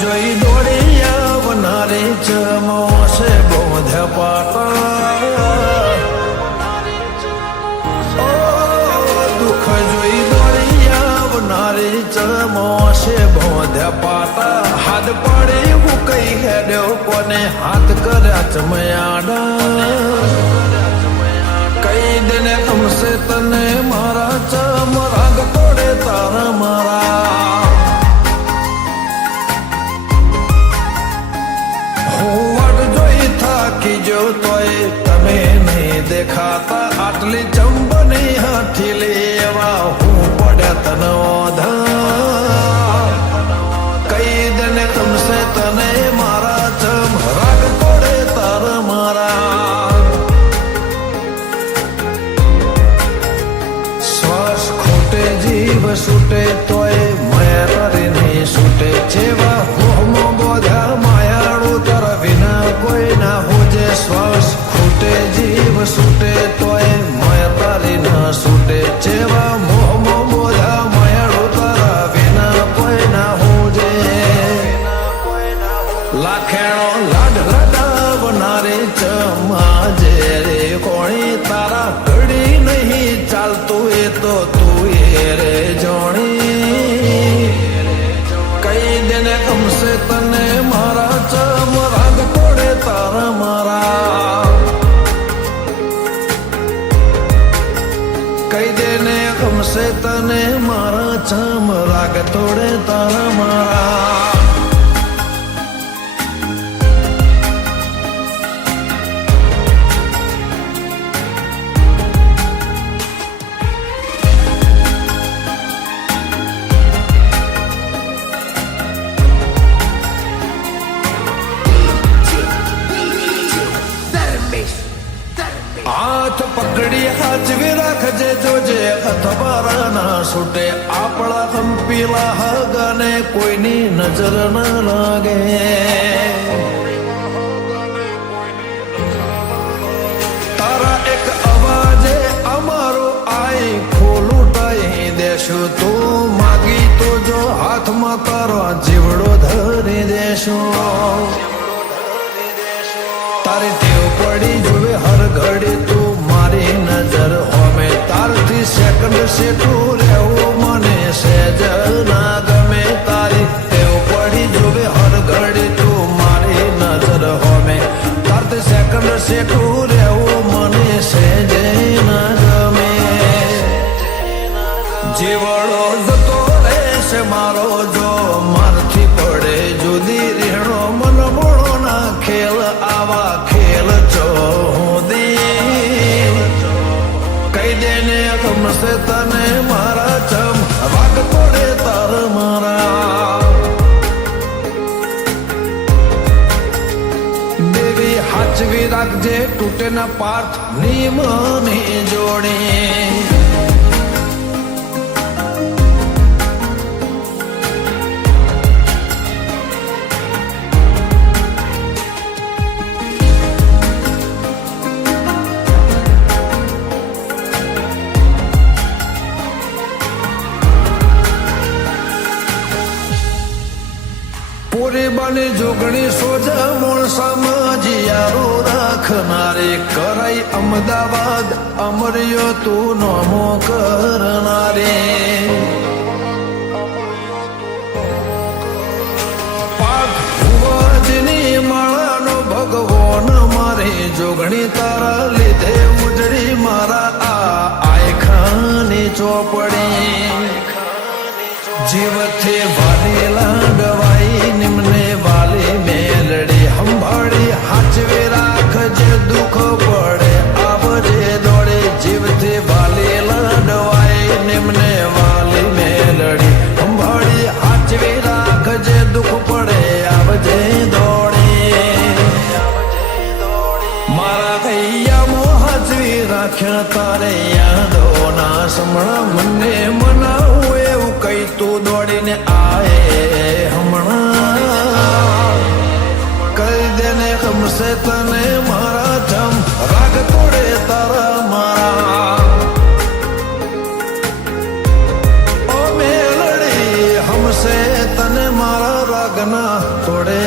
જોઈ દોડી આવનારી ચમોશે બોધ્યા પાટા દુઃખ જોઈ દોડી આવનારી ચમોશે બોધ્યા પાટા હાથ પડે હું કઈ હેડ્યો કોને હાથ કર્યા ચમયાડા કઈ દેને ગમશે તને મારા ચમ રાગ તોડે તારા મારા જો તોય તમે નહીં દેખાતા આટલી ચંબની હાથી લેવા હું પડ્યા તને ઓધા કઈ દને તમસે તને મારા ચમ રાગ તોડે તાર મારા શ્વાસ ખોટે જીવ છૂટે તોય માયા તારી નહીં છૂટે જેવા મોહમો બોધ્યા માયાળું તારા વિના કોઈ ના હોજે શ્વાસ ખૂટે જીવ છૂટે તોય માયા તારી ના છૂટે જેવા મોહમો બોધ્યા માયાળું તારા વિના કોઈ ના હોજે લાખેણો લાડ લડાવનારે ચમાજે રે કોણી તારા ઘડી નહીં ચાલતું એ તો તું એ રે જોણી કઈ દેને ગમશે તને મારા ચમ રાગ તોડે તારા મારા કઈ દેને ગમશે તને મારા ચમ રાગ તોડે તારા મારા હાથ પકડી હાચવી રાખજે જોજે અથબારા ના છૂટે આપણા કંપીલા હગાને કોઈની નજર ન લાગે તારા એક અવાજે અમારો આઈ ખોલુટાઈ દેશું તું માગી તો જો હાથમાં તારો જીવડો ધરી દેશું તારી ટેવ પડી જોવે હર ઘડી તું મારી નજર હોમે તારથી સેકન્ડ સેટું રહેવું મને સહેજ ના ગમે તારી ટેવ પડી જોવે હર ઘડી તું મારી નજર હોમે તારથી સેકન્ડ સેટું રહેવું મને સહેજ ના ગમે જીવડો જતો રહેશે મારો જો મારથી પડે જુદી રહેણો મન મોણો ના ખેલ આવા ખેલ ચોદી કઈ દેને ગમશે તને મારા ચમ વાગ તોડે તાર મારા દેવી હાચવી રાખજે તૂટે ના પાર્થ નિયમની જોડી પૂરી બની જોગણી સોજા મોણસામાં જીયારો રાખનારી કરાઈ અમદાવાદ અમર્યો તું નોમો કરનારી પાક ભુવજની માળાનો ભગવાન મારી જોગણી તારા લીધે ઉજળી મારા આય ખાની ચોપડી જીવથી વાલેલા ગવાઈ નિમને વાલી મેલડી સંભાળી હાચવી રાખજે દુઃખ પડે આવજે દોડે જીવથી વાલેલા ગવાઈ નિમને વાલી મેલડી સંભાળી હાચવી રાખજે દુઃખ પડે આવજે દોડે મારા કૈયામાં હાચવી રાખ્યા તારે યાદો ના સમણા મને મનાવું એવું કઈ તું દોડીને આયે હમણાં કઈ દેને ગમશે તને મારા ચમ રાગ તોડે તારા મારા ઓ મેલડી હમશે તને મારા રાગ પગના તોડે